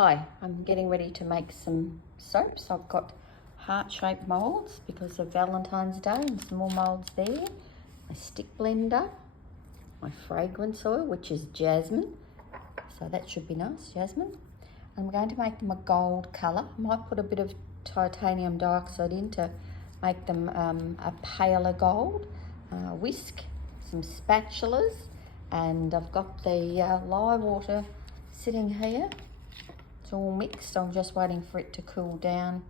Hi, I'm getting ready to make some soaps. I've got heart-shaped moulds because of Valentine's Day and some more moulds there. My stick blender, my fragrance oil, which is jasmine. So that should be nice, jasmine. I'm going to make them a gold colour. I might put a bit of titanium dioxide in to make them a paler gold. Whisk, some spatulas, and I've got the lye water sitting here. It's all mixed. I'm just waiting for it to cool down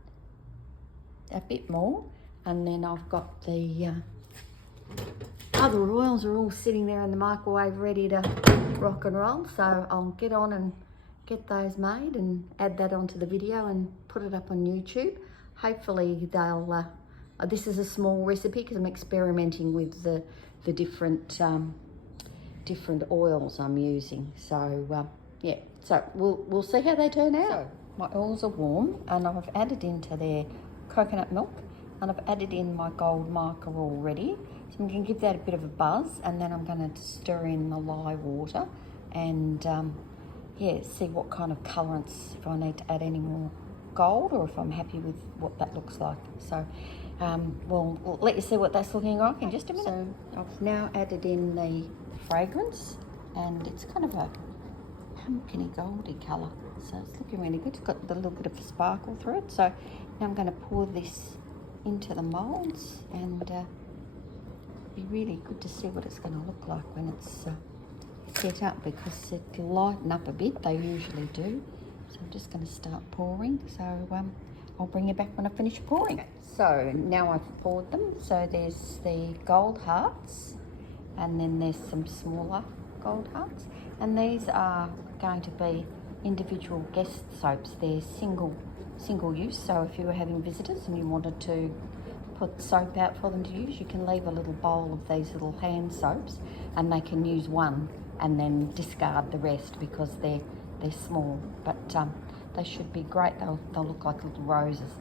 a bit more, and then I've got the other oils are all sitting there in the microwave ready to rock and roll. So I'll get on and get those made and add that onto the video and put it up on YouTube. Hopefully they'll this is a small recipe because I'm experimenting with the different oils I'm using. So yeah, so we'll see how they turn out. So my oils are warm and I've added into their coconut milk, and I've added in my gold marker already. So I'm going to give that a bit of a buzz, and then I'm going to stir in the lye water and yeah, see what kind of colorants, if I need to add any more gold or if I'm happy with what that looks like. So we'll let you see what that's looking like in just a minute. So I've now added in the fragrance, and it's kind of a pumpkiny goldy colour, so it's looking really good. It's got a little bit of a sparkle through it. So now I'm going to pour this into the moulds, and it'll be really good to see what it's going to look like when it's set up, because it'll lighten up a bit. They usually do. So I'm just going to start pouring. So I'll bring you back when I finish pouring. So now I've poured them. So there's the gold hearts, and then there's some smaller gold hearts, and these are going to be individual guest soaps. They're single use, so if you were having visitors and you wanted to put soap out for them to use, you can leave a little bowl of these little hand soaps and they can use one and then discard the rest because they're small, but they should be great. They'll look like little roses.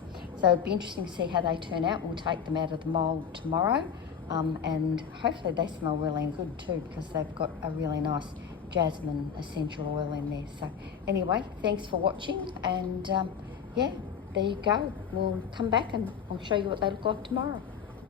So it'd be interesting to see how they turn out. We'll take them out of the mould tomorrow, and hopefully they smell really good too, because they've got a really nice jasmine essential oil in there. So anyway, thanks for watching, and yeah, there you go. We'll come back and I'll show you what they look like tomorrow.